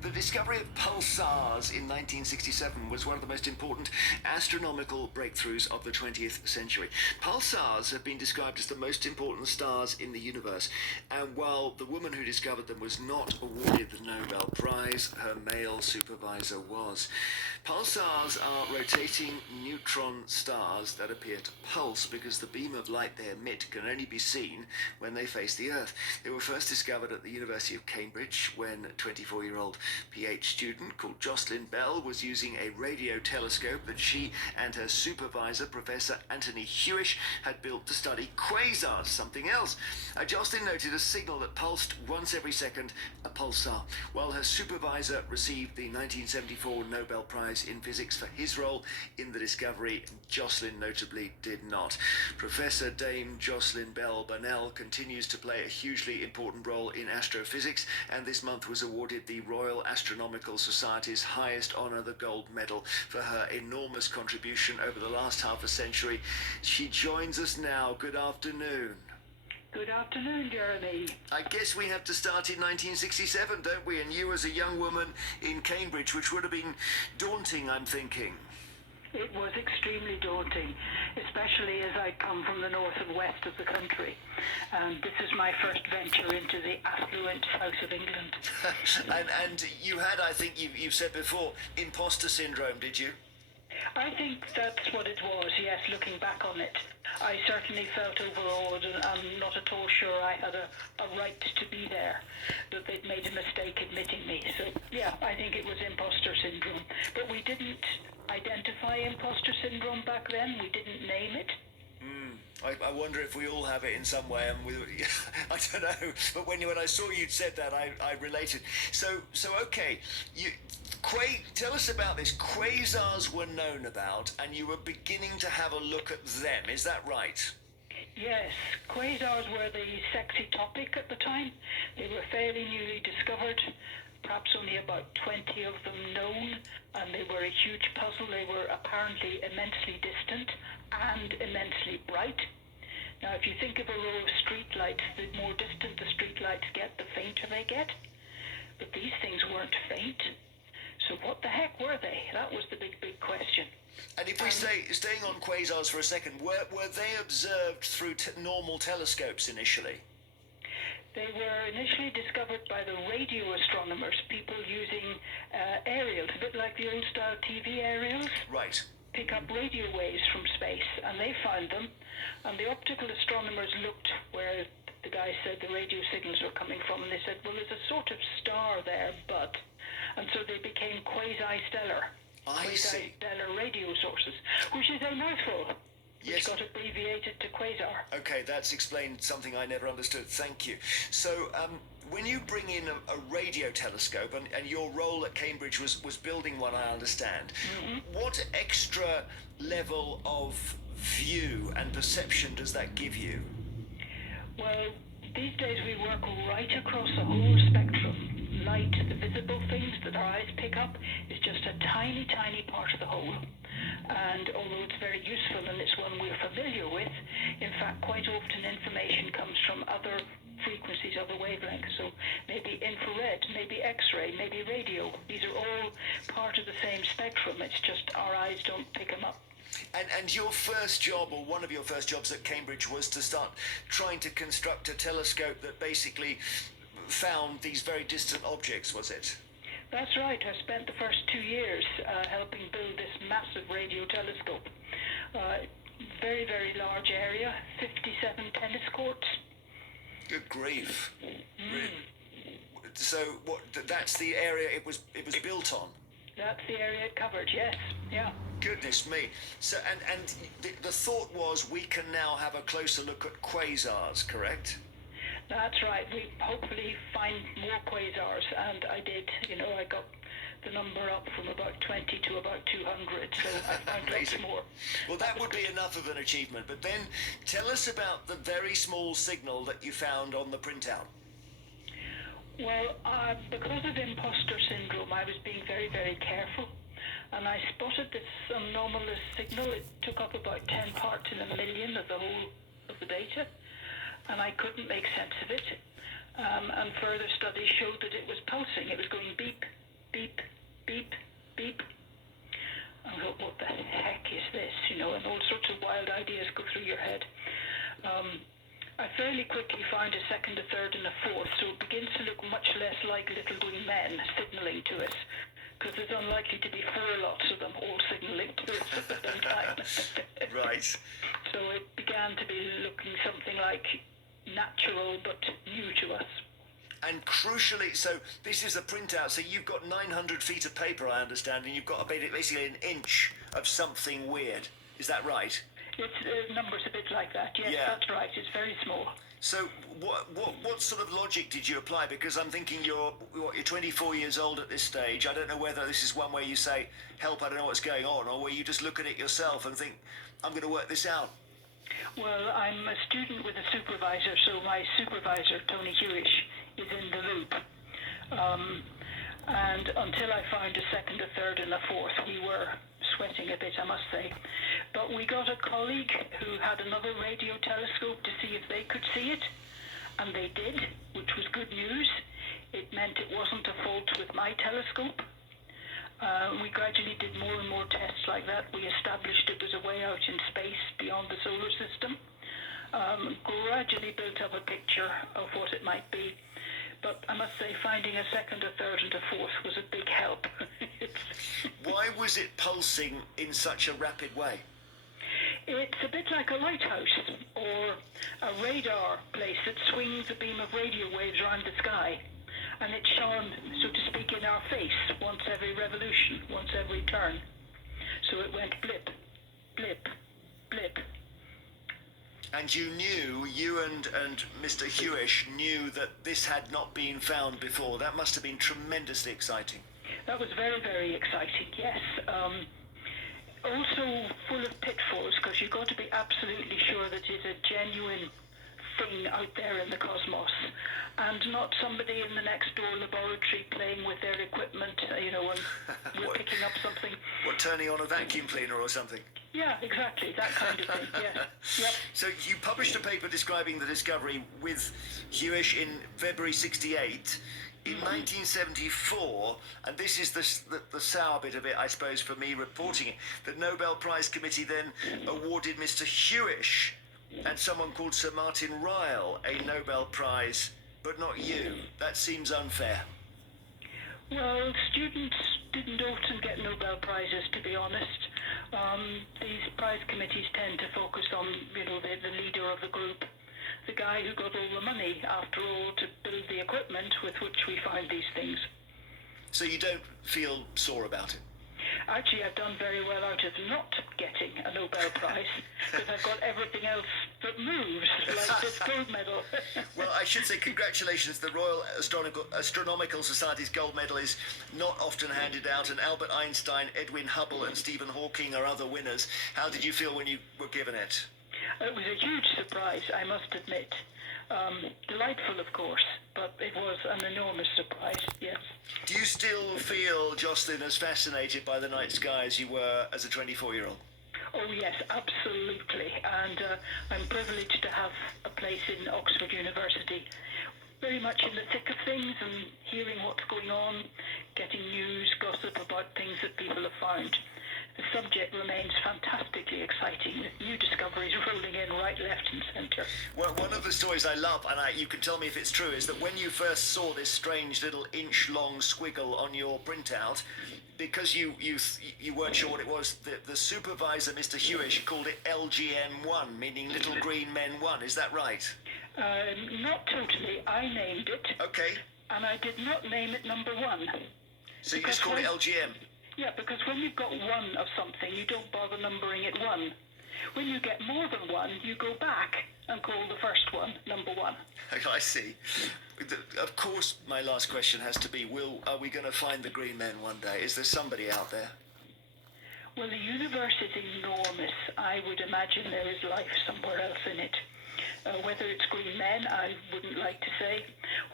The discovery of pulsars in 1967 was one of the most important astronomical breakthroughs of the 20th century. Pulsars have been described as the most important stars in the universe, and while the woman who discovered them was not awarded the Nobel Prize, her male supervisor was. Pulsars are rotating neutron stars that appear to pulse because the beam of light they emit can only be seen when they face the Earth. They were first discovered at the University of Cambridge when a 24-year-old PhD student called Jocelyn Bell was using a radio telescope that she and her supervisor, Professor Anthony Hewish, had built to study quasars, something else. Jocelyn noted a signal that pulsed once every second, a pulsar, while her supervisor received the 1974 Nobel Prize in Physics for his role in the discovery. Jocelyn notably did not. Professor Dame Jocelyn Bell Burnell continues to play a hugely important role in astrophysics, and this month was awarded the Royal Astronomical Society's highest honour, the Gold Medal, for her enormous contribution over the last half a century. She joins us now. Good afternoon. Good afternoon, Jeremy. I guess we have to start in 1967, don't we? And you as a young woman in Cambridge, which would have been daunting, I'm thinking. It was extremely daunting, especially as I come from the north and west of the country. This is my first venture into the affluent south of England. and you had, I think you've said before, imposter syndrome, did you? I think that's what it was, yes, looking back on it. I certainly felt overawed, and I'm not at all sure I had a right to be there, that they'd made a mistake admitting me. So, yeah, I think it was imposter syndrome. But we didn't identify imposter syndrome back then. We didn't name it. I wonder if we all have it in some way, and I don't know. But when I saw you'd said that, I related. So okay, tell us about this. Quasars were known about, and you were beginning to have a look at them. Is that right? Yes, quasars were the sexy topic at the time. They were fairly newly discovered, perhaps only about 20 of them known, and they were a huge puzzle. They were apparently immensely distant and immensely bright. Now, if you think of a row of streetlights, the more distant the streetlights get, the fainter they get. But these things weren't faint. So what the heck were they? That was the big question. And if we staying on quasars for a second, were they observed through normal telescopes initially? They were initially discovered by the radio astronomers, people using aerials, a bit like the old-style TV aerials. Right. Pick up radio waves from space, and they found them. And the optical astronomers looked where the guy said the radio signals were coming from, and they said, well, there's a sort of star there, but... And so they became quasi-stellar. Quasi-stellar radio sources, which is a mouthful. Yes. Which got abbreviated to quasar. Okay, that's explained something I never understood. Thank you. So, when you bring in a radio telescope, and your role at Cambridge was building one, I understand, what extra level of view and perception does that give you? Well, these days we work right across the whole spectrum. Light, the visible things that our eyes pick up, is just a tiny, tiny part of the whole. And although it's very useful and it's one we're familiar with, in fact, quite often information comes from other frequencies, other wavelengths. So maybe infrared, maybe X-ray, maybe radio. These are all part of the same spectrum. It's just our eyes don't pick them up. And your first job, or one of your first jobs at Cambridge, was to start trying to construct a telescope that basically found these very distant objects, was it? That's right. I spent the first 2 years helping build this massive radio telescope. Very, very large area, 57 tennis courts. Good grief. So that's the area it was built on? That's the area it covered, yes. Yeah. Goodness me. So and the thought was we can now have a closer look at quasars, correct? That's right. We hopefully find more quasars, and I did. I got the number up from about 20 to about 200, so I found lots more. Well, that would be enough of an achievement. But then tell us about the very small signal that you found on the printout. Well, because of imposter syndrome, I was being very, very careful. And I spotted this anomalous signal. It took up about 10 parts in a million of the whole of the data. And I couldn't make sense of it. And further studies showed that it was pulsing. It was going beep, I fairly quickly find a second, a third, and a fourth, so it begins to look much less like little green men signalling to us, because there's unlikely to be four lots of them all signalling to us at the same time. Right. So it began to be looking something like natural but new to us. And crucially, so this is a printout, so you've got 900 feet of paper, I understand, and you've got basically an inch of something weird. Is that right? Its numbers a bit like that. Yes, Yeah. That's right. It's very small. So what sort of logic did you apply? Because I'm thinking you're 24 years old at this stage. I don't know whether this is one where you say, help, I don't know what's going on, or where you just look at it yourself and think, I'm going to work this out. Well, I'm a student with a supervisor, so my supervisor, Tony Hewish, is in the loop. And until I found a second, a third, and a fourth, we were sweating a bit, I must say. But we got a colleague who had another radio telescope to see if they could see it, and they did, which was good news. It meant it wasn't a fault with my telescope. We gradually did more and more tests like that. We established it was a way out in space beyond the solar system. Gradually built up a picture of what it might be. But I must say, finding a second, a third, and a fourth was a big help. Why was it pulsing in such a rapid way? It's a bit like a lighthouse or a radar place that swings a beam of radio waves around the sky. And it shone, so to speak, in our face once every revolution, once every turn. So it went blip, blip, blip. And you knew, you and Mr. Hewish knew that this had not been found before. That must have been tremendously exciting. That was very, very exciting, yes. Also full of pitfalls, because you've got to be absolutely sure that it's a genuine thing out there in the cosmos, and not somebody in the next door laboratory playing with their equipment, and we're picking up something. What, turning on a vacuum cleaner or something? Yeah, exactly, that kind of thing, yeah. Yep. So you published a paper describing the discovery with Hewish in February 68. In 1974, and this is the sour bit of it, I suppose, for me reporting it, the Nobel Prize Committee then awarded Mr. Hewish and someone called Sir Martin Ryle a Nobel Prize, but not you. That seems unfair. Well, students didn't often get Nobel Prizes, to be honest. These prize committees tend to focus on, the leader of the group, the guy who got all the money, after all, to build the equipment with which we find these things. So you don't feel sore about it? Actually, I've done very well out of not getting a Nobel Prize, because I've got everything else that moves, like this gold medal. Well, I should say congratulations. The Royal Astronomical Society's gold medal is not often handed out, and Albert Einstein, Edwin Hubble and Stephen Hawking are other winners. How did you feel when you were given it? It was a huge surprise, I must admit. Delightful, of course, but it was an enormous surprise, yes. Do you still feel, Jocelyn, as fascinated by the night sky as you were as a 24-year-old? Oh, yes, absolutely. And I'm privileged to have a place in Oxford University, very much in the thick of things and hearing what's going on, getting news, gossip about things that people have found. The subject remains fantastically exciting, with new discoveries rolling in right, left and centre. Well, one of the stories I love, and you can tell me if it's true, is that when you first saw this strange little inch-long squiggle on your printout, because you weren't sure what it was, the supervisor, Mr. Hewish, called it LGM1, meaning Little Green Men 1. Is that right? Not totally. I named it. Okay. And I did not name it number 1. So you just called it LGM? Yeah, because when you've got one of something, you don't bother numbering it 1. When you get more than one, you go back and call the first one number 1. I see. Of course, my last question has to be, are we going to find the Green Men one day? Is there somebody out there? Well, the universe is enormous. I would imagine there is life somewhere else in it. Whether it's green men, I wouldn't like to say.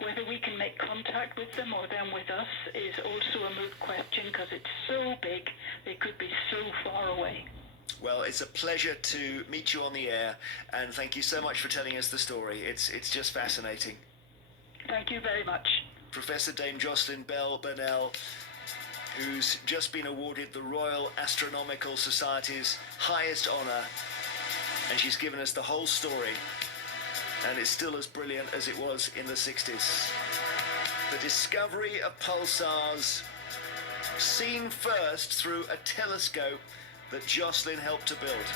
Whether we can make contact with them or them with us is also a moot question, because it's so big, they could be so far away. Well, it's a pleasure to meet you on the air, and thank you so much for telling us the story. It's just fascinating. Thank you very much. Professor Dame Jocelyn Bell Burnell, who's just been awarded the Royal Astronomical Society's highest honour, and she's given us the whole story and it's still as brilliant as it was in the 60s. The discovery of pulsars, seen first through a telescope that Jocelyn helped to build.